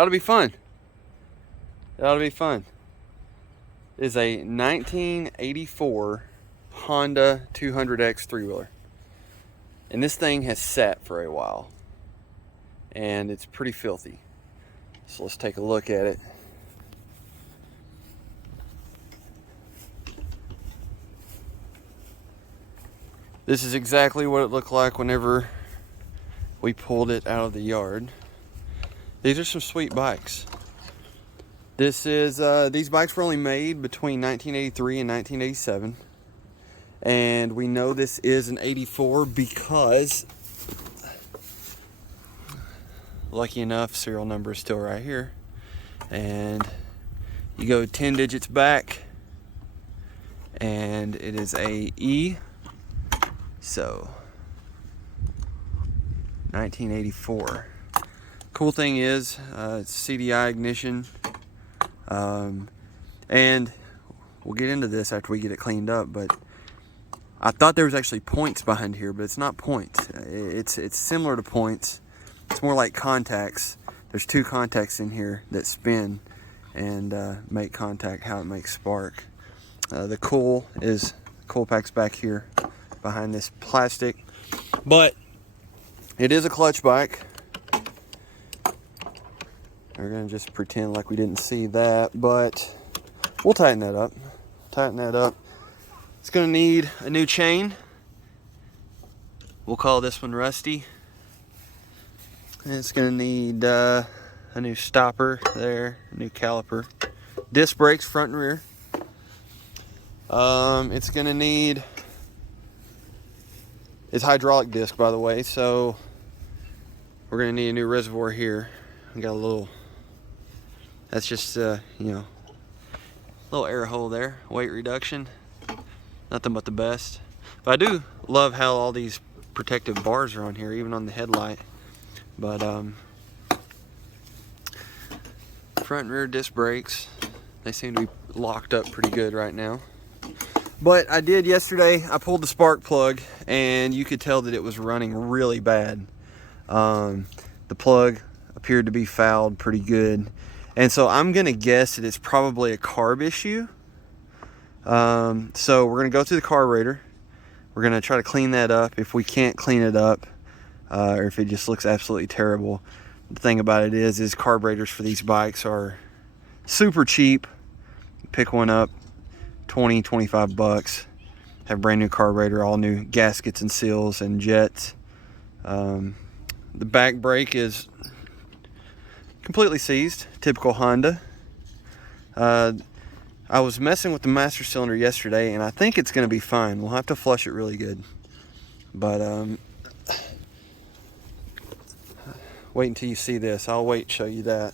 That'll be fun. That'll be fun. It is a 1984 Honda 200X three-wheeler. And this thing has sat for a while. And it's pretty filthy. So let's take a look at it. This is exactly what it looked like whenever we pulled it out of the yard. These are some sweet bikes. This is, these bikes were only made between 1983 and 1987. And we know this is an 84 because, lucky enough, serial number is still right here. And you go 10 digits back, and it is a E. So, 1984. Cool thing is, it's CDI ignition. And we'll get into this after we get it cleaned up, but I thought there was actually points behind here, but it's not points. It's similar to points. It's more like contacts. There's two contacts in here that spin and make contact, how it makes spark. The cool pack's back here behind this plastic, but it is a clutch bike. We're gonna just pretend like we didn't see that, but we'll tighten that up. It's gonna need a new chain. We'll call this one Rusty. And it's gonna need a new stopper there, a new caliper, disc brakes front and rear. It's gonna need, it's hydraulic disc, by the way, so we're gonna need a new reservoir here. We got a little, that's just little air hole there, weight reduction, nothing but the best. But I do love how all these protective bars are on here, even on the headlight. But front and rear disc brakes, they seem to be locked up pretty good right now. But I did yesterday, I pulled the spark plug and you could tell that it was running really bad. The plug appeared to be fouled pretty good. And so I'm gonna guess that it's probably a carb issue. So we're gonna go through the carburetor. We're gonna try to clean that up. If we can't clean it up, or if it just looks absolutely terrible, the thing about it is carburetors for these bikes are super cheap. Pick one up, 20, 25 bucks. Have a brand new carburetor, all new gaskets and seals and jets. The back brake is completely seized, typical Honda. I was messing with the master cylinder yesterday and I think it's gonna be fine. We'll have to flush it really good. But wait until you see this. I'll wait to show you that.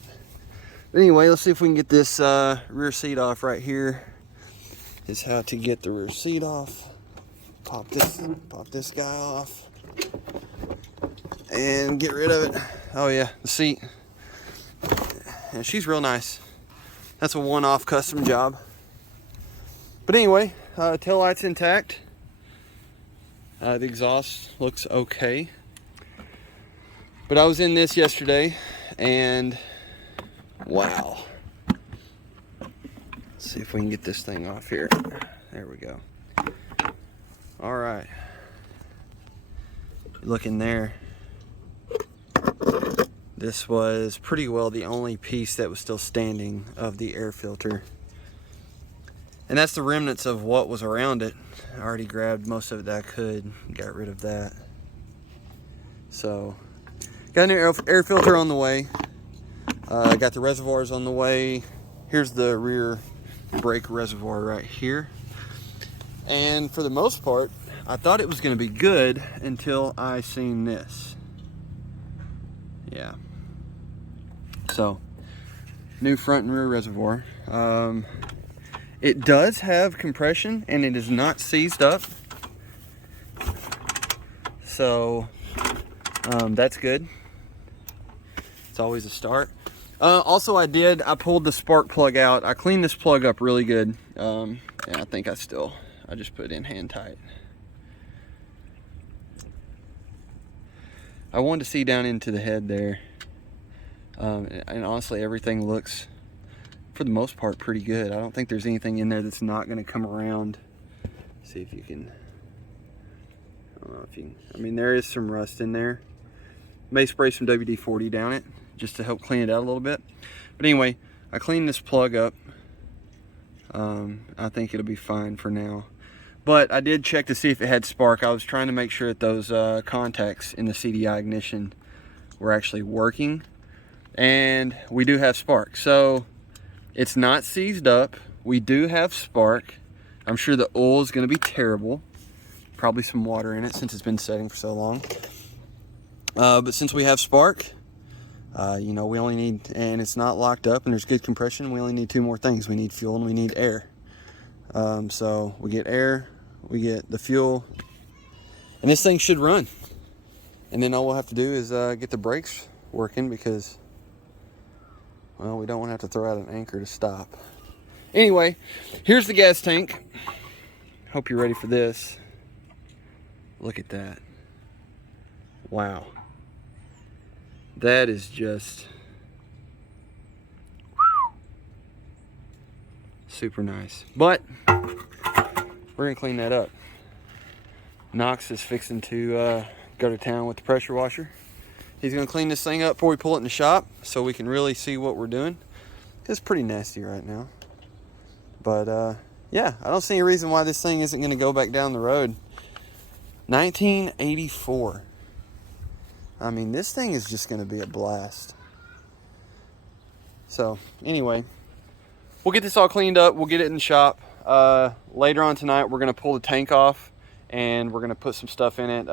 But anyway, let's see if we can get this rear seat off right here. Is how to get the rear seat off. Pop this guy off and get rid of it. Oh yeah, the seat. Yeah, she's real nice. That's a one-off custom job. But anyway, tail light's intact. The exhaust looks okay. But I was in this yesterday and wow. Let's see if we can get this thing off here. There we go. All right. Look in there. This was pretty well the only piece that was still standing of the air filter. And that's the remnants of what was around it. I already grabbed most of it that I could, got rid of that. So, got a new air filter on the way. Got the reservoirs on the way. Here's the rear brake reservoir right here. And for the most part, I thought it was gonna be good until I seen this. Yeah. So, new front and rear reservoir. It does have compression and it is not seized up. So, that's good. It's always a start. Also, I pulled the spark plug out. I cleaned this plug up really good. And I think I just put it in hand tight. I wanted to see down into the head there. And honestly, everything looks, for the most part, pretty good. I don't think there's anything in there that's not going to come around. See if you can, I don't know if you can, I mean, there is some rust in there. May spray some WD-40 down it just to help clean it out a little bit. But anyway, I cleaned this plug up. I think it'll be fine for now. But I did check to see if it had spark. I was trying to make sure that those contacts in the CDI ignition were actually working. And we do have spark. So it's not seized up. We do have spark. I'm sure the oil is going to be terrible. Probably some water in it since it's been setting for so long. But since we have spark, you know, we only need, and it's not locked up and there's good compression, we only need two more things. We need fuel and we need air. So we get air, we get the fuel, and this thing should run. And then all we'll have to do is get the brakes working because, well, we don't want to have to throw out an anchor to stop. Anyway, here's the gas tank. Hope you're ready for this. Look at that. Wow. That is just super nice. But we're gonna clean that up. Knox is fixing to go to town with the pressure washer. He's gonna clean this thing up before we pull it in the shop so we can really see what we're doing. It's pretty nasty right now. But yeah, I don't see any reason why this thing isn't gonna go back down the road. 1984. I mean, this thing is just going to be a blast. So, anyway, we'll get this all cleaned up. We'll get it in the shop. Later on tonight, we're going to pull the tank off, and we're going to put some stuff in it.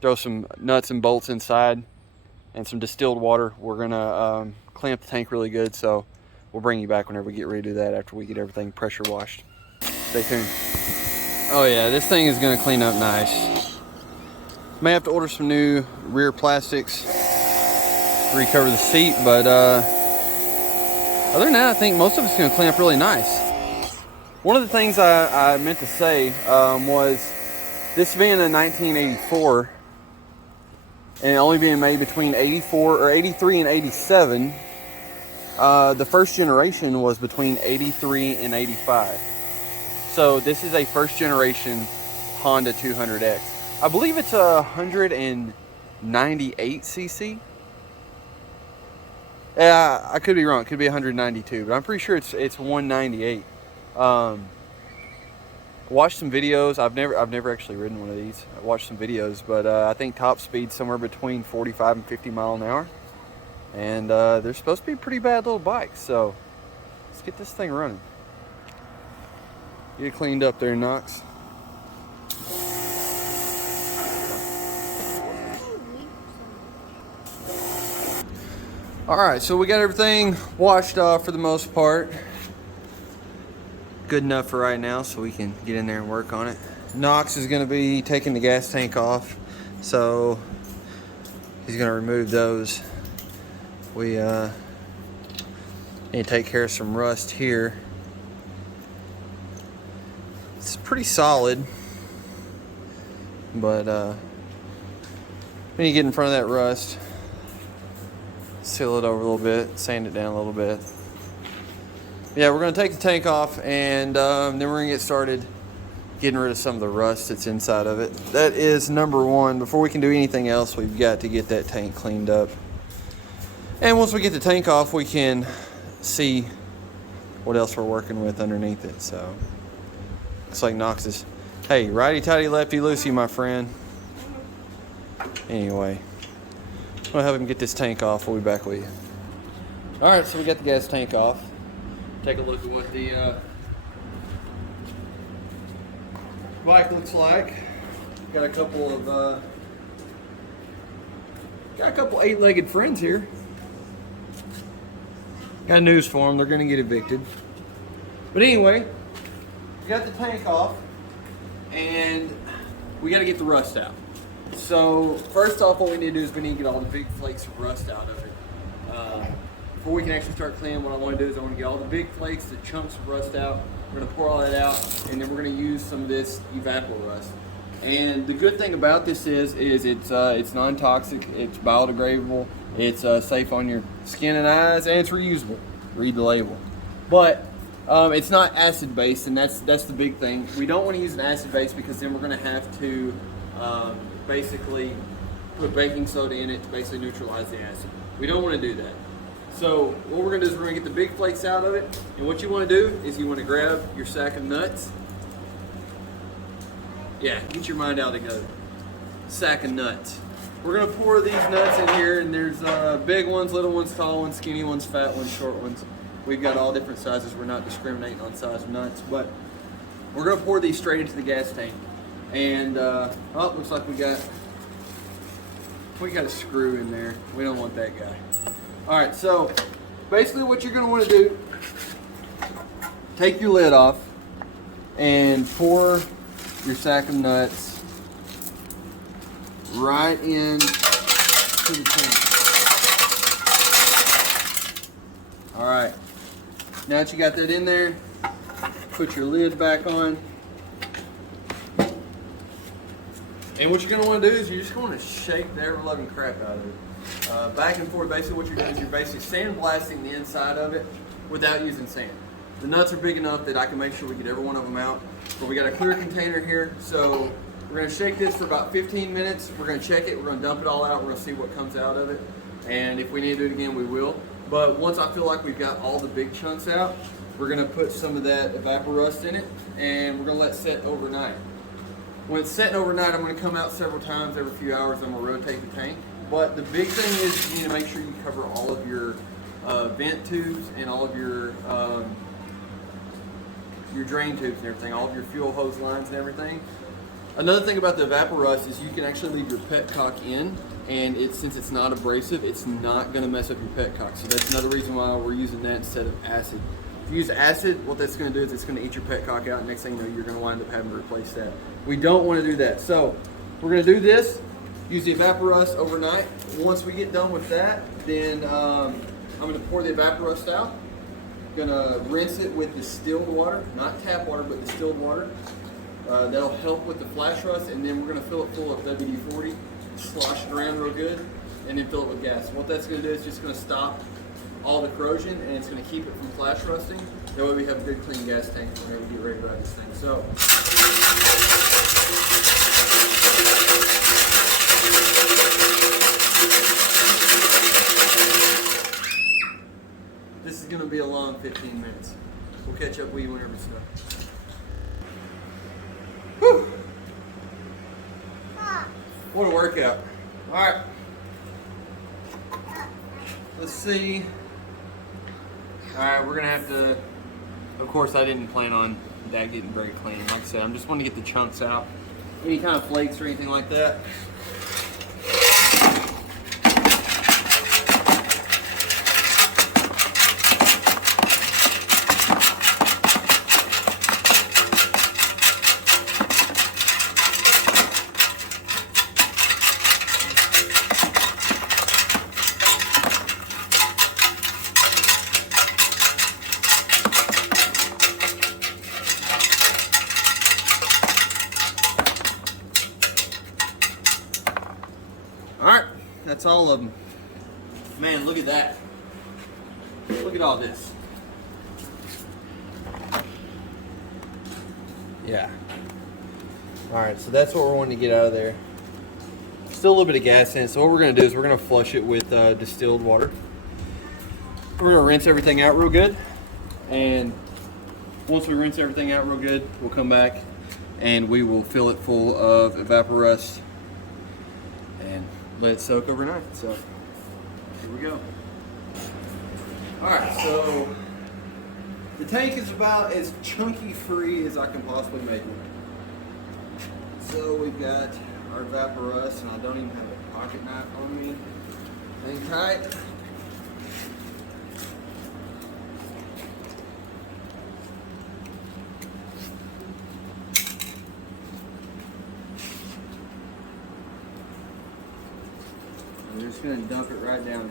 Throw some nuts and bolts inside, and some distilled water. We're going to clean up the tank really good, so we'll bring you back whenever we get ready to do that after we get everything pressure washed. Stay tuned. Oh yeah, this thing is going to clean up nice. May have to order some new rear plastics to recover the seat, but other than that, I think most of it's going to clean up really nice. One of the things I meant to say was this being a 1984 and only being made between 84 or 83 and 87, the first generation was between 83 and 85. So this is a first generation Honda 200X. I believe it's 198 cc. Yeah, I could be wrong. It could be 192, but I'm pretty sure it's 198. Watched some videos. I've never actually ridden one of these. I watched some videos, but I think top speed's somewhere between 45 and 50 mile an hour. And they're supposed to be pretty bad little bikes, so let's get this thing running. Get it cleaned up there, Knox. Alright, so we got everything washed off for the most part. Good enough for right now, so we can get in there and work on it. Knox is going to be taking the gas tank off, so he's going to remove those. We need to take care of some rust here. It's pretty solid, but we need to get in front of that rust, seal it over a little bit, sand it down a little bit. Yeah, we're going to take the tank off, and then we're going to get started getting rid of some of the rust that's inside of it. That is number one. Before we can do anything else, we've got to get that tank cleaned up. And once we get the tank off, we can see what else we're working with underneath it. So looks like Knox is, hey, righty-tighty, lefty-loosey, my friend. Anyway, I'm going to have him get this tank off. We'll be back with you. All right, so we got the gas tank off. Take a look at what the bike looks like. Got a couple eight-legged friends here. Got news for them. They're going to get evicted. But anyway, we got the tank off, and we got to get the rust out. So first off, what we need to do is we need to get all the big flakes of rust out of it. Before we can actually start cleaning, what I want to do is I want to get all the big flakes, the chunks of rust out. We're going to pour all that out, and then we're going to use some of this evapor rust. And the good thing about this is it's non-toxic, it's biodegradable, it's safe on your skin and eyes, and it's reusable. Read the label. But it's not acid based, and that's the big thing. We don't want to use an acid base because then we're going to have to basically put baking soda in it to basically neutralize the acid. We don't want to do that. So what we're going to do is we're going to get the big flakes out of it, and what you want to do is you want to grab your sack of nuts. Yeah, get your mind out together. Sack of nuts. We're going to pour these nuts in here, and there's big ones, little ones, tall ones, skinny ones, fat ones, short ones. We've got all different sizes. We're not discriminating on size of nuts, but we're going to pour these straight into the gas tank. And oh, looks like we got a screw in there. We don't want that guy. All right, so basically what you're going to want to do, take your lid off and pour your sack of nuts right in to the tank. All right, now that you got that in there, put your lid back on. And what you're going to want to do is you're just going to shake the ever-loving crap out of it. Back and forth, basically what you're doing is you're basically sandblasting the inside of it without using sand. The nuts are big enough that I can make sure we get every one of them out. But we got a clear container here, so we're going to shake this for about 15 minutes. We're going to check it, we're going to dump it all out, we're going to see what comes out of it. And if we need to do it again, we will. But once I feel like we've got all the big chunks out, we're going to put some of that evaporust in it, and we're going to let it set overnight. When it's setting overnight, I'm going to come out several times every few hours. I'm going to rotate the tank. But the big thing is you need to make sure you cover all of your vent tubes and all of your drain tubes and everything, all of your fuel hose lines and everything. Another thing about the evaporust is you can actually leave your petcock in, and since it's not abrasive, it's not going to mess up your petcock. So that's another reason why we're using that instead of acid. If you use acid, what that's going to do is it's going to eat your petcock out, and next thing you know, you're going to wind up having to replace that. We don't want to do that. So we're going to do this, use the evaporust overnight. Once we get done with that, then I'm going to pour the evaporust out. Going to rinse it with distilled water, not tap water, but distilled water. That'll help with the flash rust, and then we're going to fill it full of WD-40, slosh it around real good, and then fill it with gas. What that's going to do is just going to stop all the corrosion, and it's going to keep it from flash rusting. That way we have a good clean gas tank whenever we get ready to ride this thing. So this is going to be a long 15 minutes. We'll catch up with you whenever it's done. Whew. What a workout. All right. Let's see. All right, we're going to have to, of course, I didn't plan on that getting very clean. Like I said, I'm just wanting to get the chunks out. Any kind of flakes or anything like that. Alright, that's all of them. Man, look at that. Look at all this. Yeah. Alright, so that's what we're wanting to get out of there. Still a little bit of gas in it, so what we're going to do is we're going to flush it with distilled water. We're going to rinse everything out real good. And once we rinse everything out real good, we'll come back and we will fill it full of evaporust and let it soak overnight. So here we go. Alright, so the tank is about as chunky free as I can possibly make it. So we've got our evaporust, and I don't even have a pocket knife on me. Hang tight. I'm just going to dump it right down.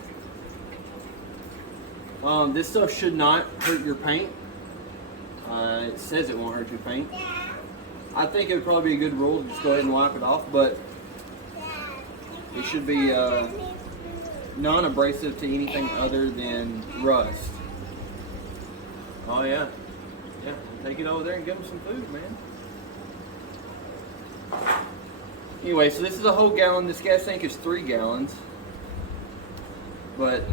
This stuff should not hurt your paint. It says it won't hurt your paint. I think it would probably be a good rule to just go ahead and wipe it off, but it should be non-abrasive to anything other than rust. Oh yeah. Yeah, take it over there and give them some food, man. Anyway, so this is a whole gallon. This gas tank is 3 gallons. But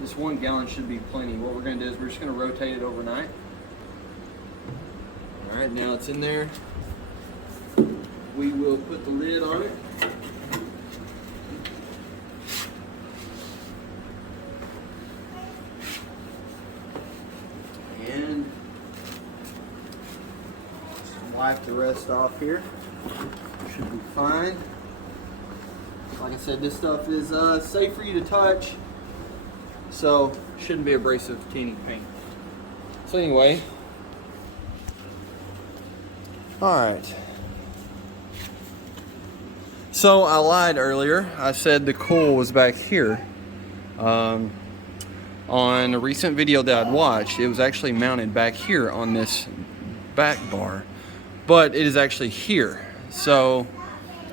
this 1 gallon should be plenty. What we're going to do is we're just going to rotate it overnight. Alright, now it's in there. We will put the lid on it. And just wipe the rest off here. Should be fine. Like I said, this stuff is safe for you to touch, so shouldn't be abrasive to any paint. So anyway, all right. So I lied earlier. I said the coil was back here. On a recent video that I'd watched, it was actually mounted back here on this back bar, but it is actually here. So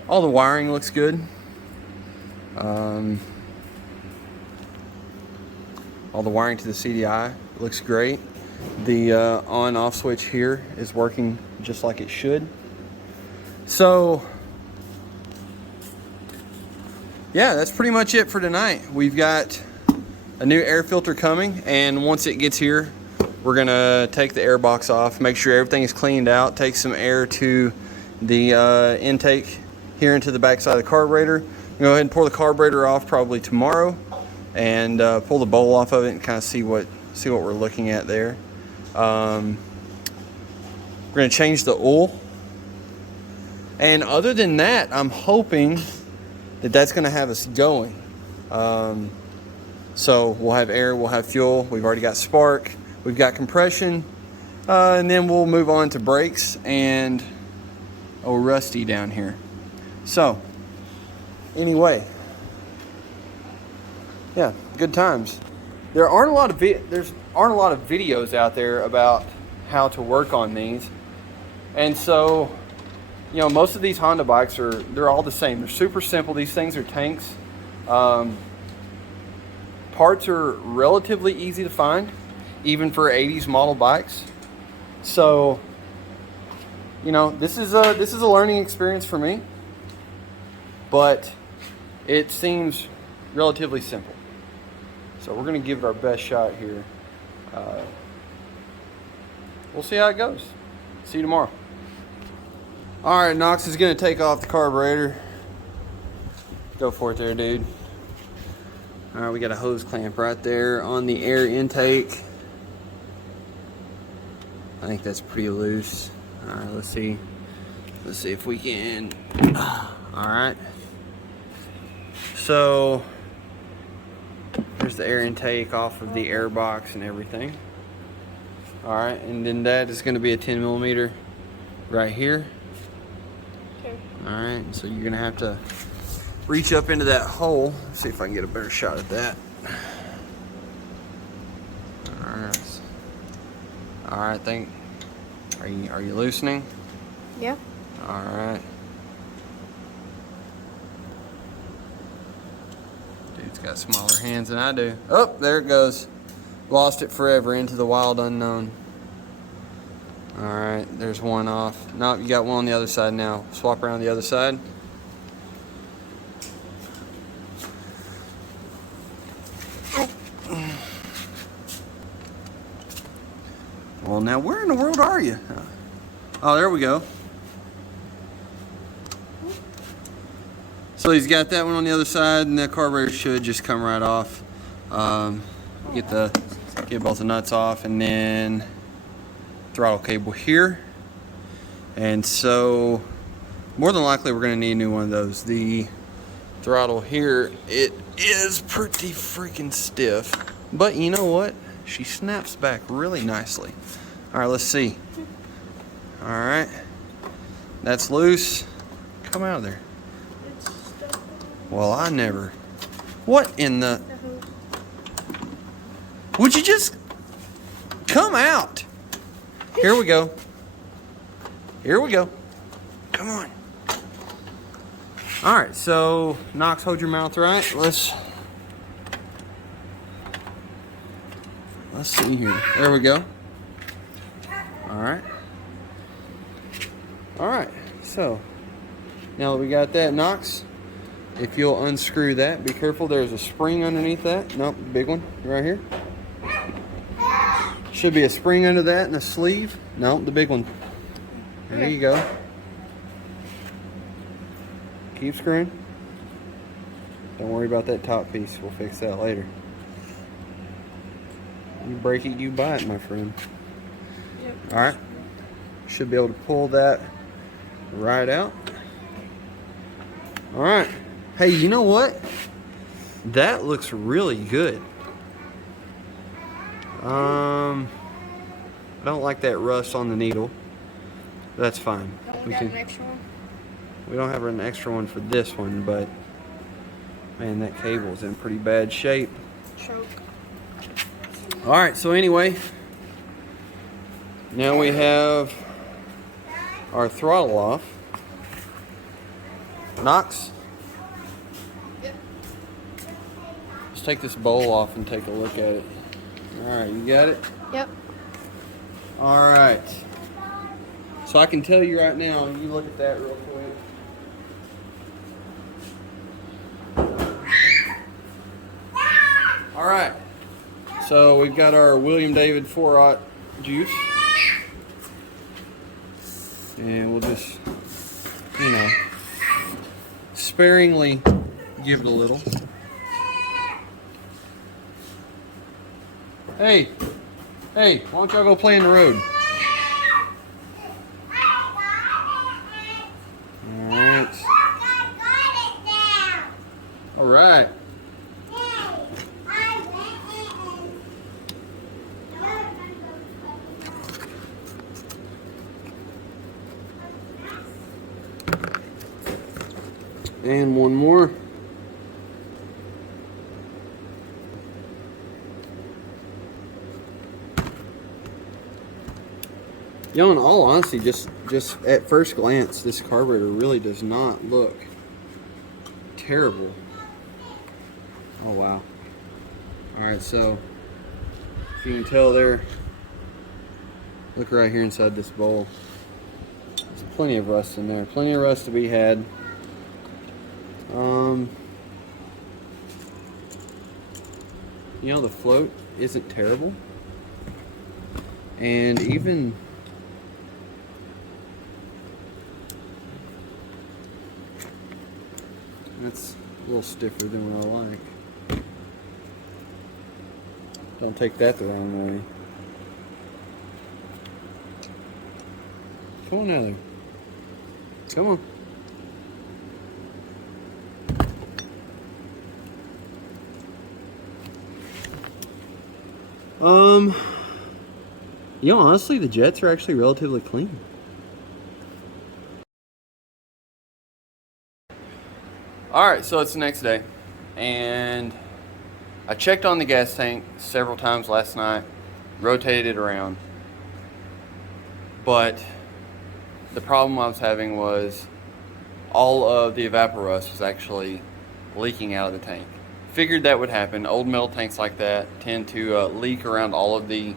all the wiring looks good. All the wiring to the CDI looks great. The on-off switch here is working just like it should. So yeah, that's pretty much it for tonight. We've got a new air filter coming, and once it gets here, we're gonna take the air box off, make sure everything is cleaned out, take some air to the intake here into the back side of the carburetor. Go ahead and pour the carburetor off probably tomorrow, and pull the bowl off of it and kind of see what we're looking at there. We're gonna change the oil, and other than that, I'm hoping that that's gonna have us going. So we'll have air, we'll have fuel, we've already got spark, we've got compression, and then we'll move on to brakes and rusty down here. So anyway, yeah, good times. There aren't a lot of videos out there about how to work on these, and so you know, most of these Honda bikes they're all the same. They're super simple. These things are tanks. Parts are relatively easy to find, even for 80s model bikes. So you know, this is a learning experience for me, but it seems relatively simple. So we're going to give it our best shot here. We'll see how it goes. See you tomorrow. All right, Knox is going to take off the carburetor. Go for it there, dude. All right, we got a hose clamp right there on the air intake. I think that's pretty loose. All right, let's see if we can. All right. So there's the air intake off of the air box and everything. All right, and then that is going to be a 10 millimeter right here. Okay. All right, so you're going to have to reach up into that hole. See if I can get a better shot at that. All right. All right, are you loosening? Yeah. All right. Dude's got smaller hands than I do. Oh, there it goes. Lost it forever into the wild unknown. All right, there's one off. Nope, you got one on the other side now. Swap around the other side. Well, now where in the world are you? Oh, there we go. So he's got that one on the other side, and that carburetor should just come right off. Get both the nuts off, and then throttle cable here. And so more than likely we're going to need a new one of those. The throttle here, it is pretty freaking stiff, but you know what? She snaps back really nicely. All right, let's see. All right, that's loose. Come out of there. Well, I never. What in the? Would you just come out? Here we go. Here we go. Come on. All right, so Knox, hold your mouth right. Let's see here. There we go. All right. All right, so now that we got that, Knox, if you'll unscrew that, be careful. There's a spring underneath that. Nope, big one right here. Should be a spring under that and a sleeve. No, the big one. There you go. Keep screwing. Don't worry about that top piece. We'll fix that later. You break it, you buy it, my friend. Yep. All right. Should be able to pull that right out. All right. Hey, you know what? That looks really good. I don't like that rust on the needle. That's fine. Don't we got an extra one? We don't have an extra one for this one, but man, that cable's in pretty bad shape. Choke. All right, so anyway, now we have our throttle off. Knox? Yep. Let's take this bowl off and take a look at it. All right, you got it? Yep. All right. So I can tell you right now, you look at that real quick. All right. So we've got our William David 4-aught juice. And we'll just, you know, sparingly give it a little. Hey, why don't y'all go play in the road? Alright. Alright. And one more. You know, in all honesty, just at first glance, this carburetor really does not look terrible. Oh, wow. Alright, so if you can tell there, look right here inside this bowl. There's plenty of rust in there. Plenty of rust to be had. You know, the float isn't terrible. And even that's a little stiffer than what I like. Don't take that the wrong way. Come on now there. Come on. You know, honestly, the jets are actually relatively clean. Alright, so it's the next day, and I checked on the gas tank several times last night, rotated it around, but the problem I was having was all of the evaporust was actually leaking out of the tank. Figured that would happen. Old metal tanks like that tend to leak around all of the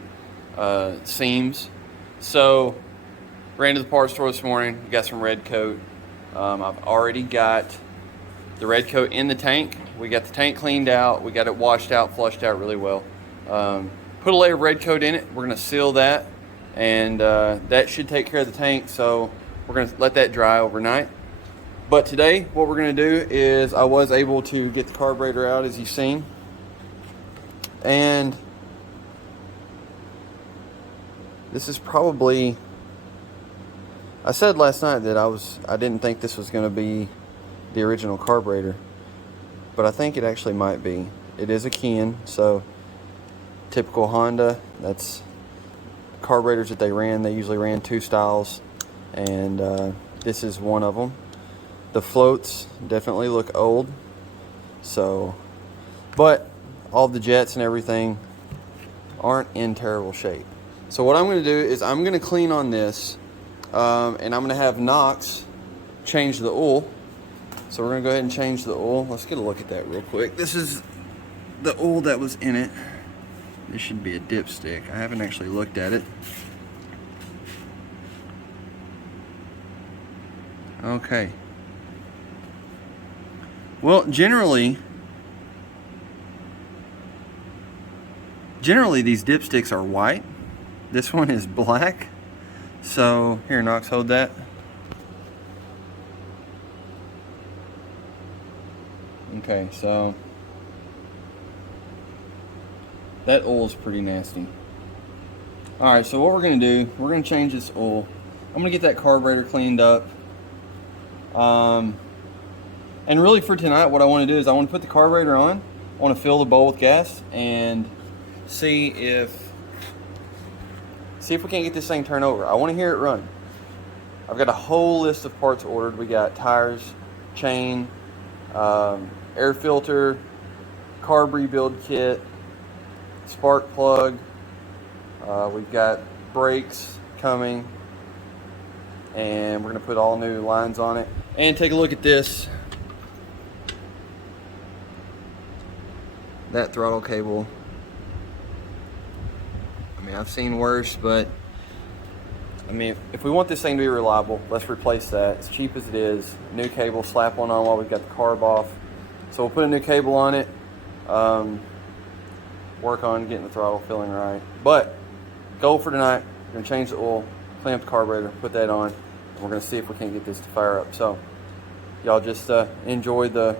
seams. So ran to the parts store this morning, got some red coat. I've already got the red coat in the tank. We got the tank cleaned out, we got it washed out, flushed out really well. Put a layer of red coat in it. We're going to seal that, and that should take care of the tank, so we're going to let that dry overnight. But today, what we're going to do is I was able to get the carburetor out, as you've seen. And this is probably, I said last night that I didn't think this was going to be the original carburetor, but I think it actually might be. It is a Ken, so typical Honda, that's carburetors that they ran. They usually ran two styles, and this is one of them. The floats definitely look old, so, but all the jets and everything aren't in terrible shape. So what I'm going to do is I'm going to clean on this and I'm gonna have Knox change the oil. So we're gonna go ahead and change the oil. Let's get a look at that real quick. This is the oil that was in it. This should be a dipstick. I haven't actually looked at it. Okay. Well, generally these dipsticks are white. This one is black. So here, Knox, hold that. Okay, so that oil is pretty nasty. Alright, so what we're going to do, we're going to change this oil. I'm going to get that carburetor cleaned up. And really for tonight, what I want to do is I want to put the carburetor on. I want to fill the bowl with gas and see if we can't get this thing turned over. I want to hear it run. I've got a whole list of parts ordered. We got tires, chain, air filter, carb rebuild kit, spark plug. We've got brakes coming, and we're going to put all new lines on it. And take a look at this. That throttle cable. I mean, I've seen worse, but I mean, if we want this thing to be reliable, let's replace that. As cheap as it is, new cable, slap one on while we've got the carb off. So we'll put a new cable on it. Work on getting the throttle feeling right. But goal for tonight, we're gonna change the oil, clean up the carburetor, put that on, and we're gonna see if we can't get this to fire up. So y'all just enjoy the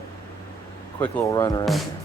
quick little run around here.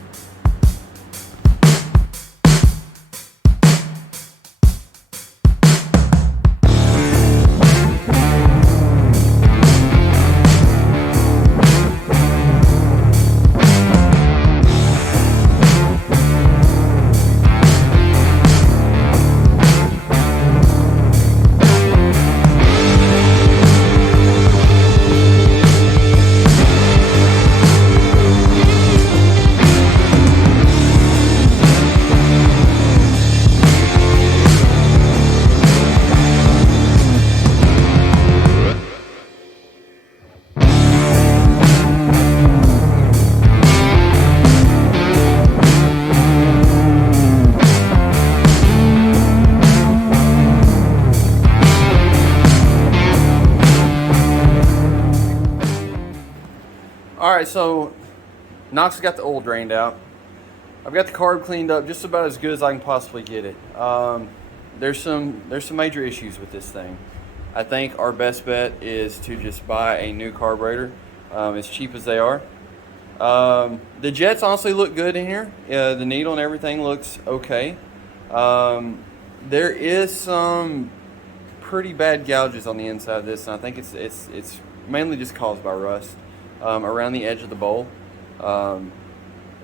Alright, so Knox got the oil drained out. I've got the carb cleaned up just about as good as I can possibly get it. There's some major issues with this thing. I think our best bet is to just buy a new carburetor, as cheap as they are. The jets honestly look good in here. The needle and everything looks okay. There is some pretty bad gouges on the inside of this, and I think it's mainly just caused by rust. Around the edge of the bowl.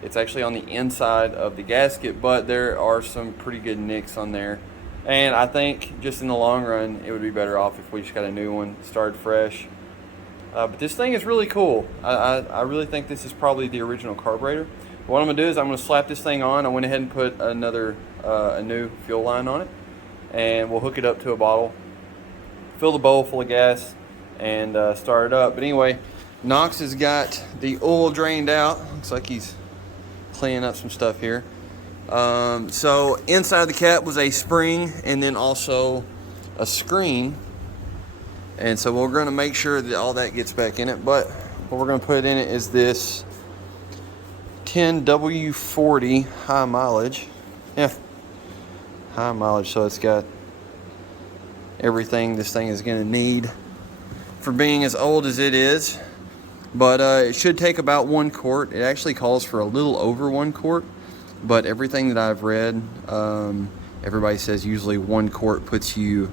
It's actually on the inside of the gasket, but there are some pretty good nicks on there. And I think just in the long run, it would be better off if we just got a new one, started fresh. But this thing is really cool. I really think this is probably the original carburetor. What I'm going to do is I'm going to slap this thing on. I went ahead and put a new fuel line on it. And we'll hook it up to a bottle, fill the bowl full of gas, and start it up. But anyway, Knox has got the oil drained out. Looks like he's cleaning up some stuff here. So inside the cap was a spring and then also a screen. And so we're going to make sure that all that gets back in it. But what we're going to put in it is this 10W40 high mileage. Yeah, high mileage. So it's got everything this thing is going to need for being as old as it is. But it should take about 1 quart. It actually calls for a little over 1 quart. But everything that I've read, everybody says usually 1 quart puts you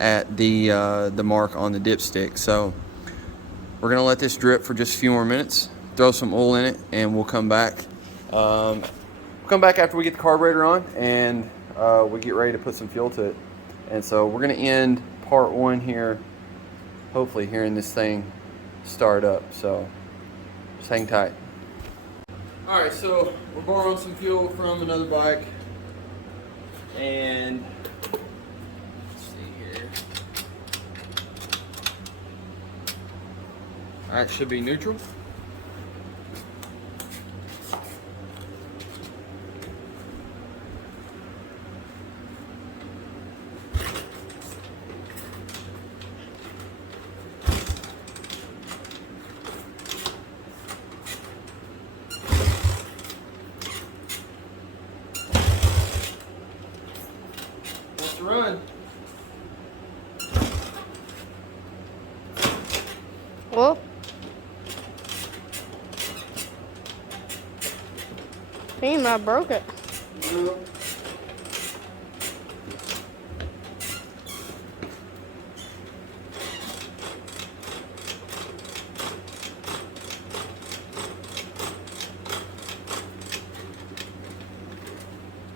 at the mark on the dipstick. So we're gonna let this drip for just a few more minutes, throw some oil in it, and we'll come back. We'll come back after we get the carburetor on and we get ready to put some fuel to it. And so we're gonna end part 1 here, hopefully hearing this thing start up. So just hang tight. All right, so we're borrowing some fuel from another bike, and let's see here. Alright, should be neutral. Let's run. Well. Damn, I broke it.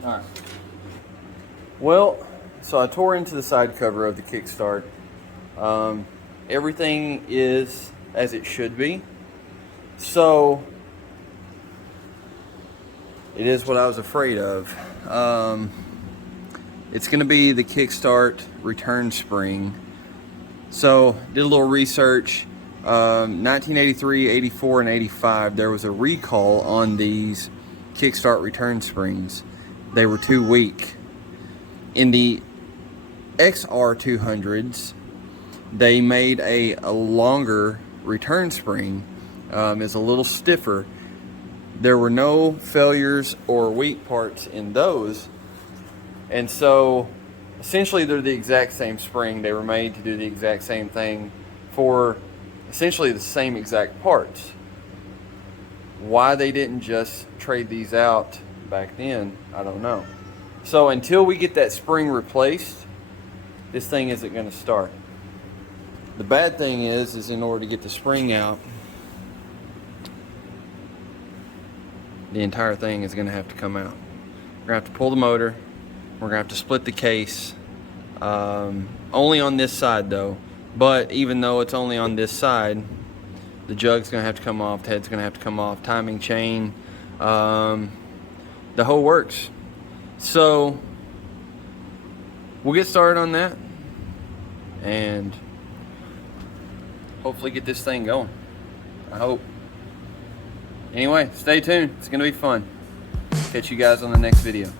Alright. Well, so I tore into the side cover of the kickstart. Everything is as it should be. So it is what I was afraid of. It's going to be the kickstart return spring. So did a little research. 1983, 84, and 85, there was a recall on these kickstart return springs. They were too weak. In the XR200s, they made a longer return spring. It's a little stiffer. There were no failures or weak parts in those. And so essentially they're the exact same spring. They were made to do the exact same thing for essentially the same exact parts. Why they didn't just trade these out back then, I don't know. So until we get that spring replaced, this thing isn't going to start. The bad thing is in order to get the spring out, the entire thing is going to have to come out. We're going to have to pull the motor. We're going to have to split the case. Only on this side though. But even though it's only on this side, the jug's going to have to come off. The head's going to have to come off. Timing chain. The whole works. So we'll get started on that. And hopefully get this thing going. I hope. Anyway, stay tuned. It's going to be fun. Catch you guys on the next video.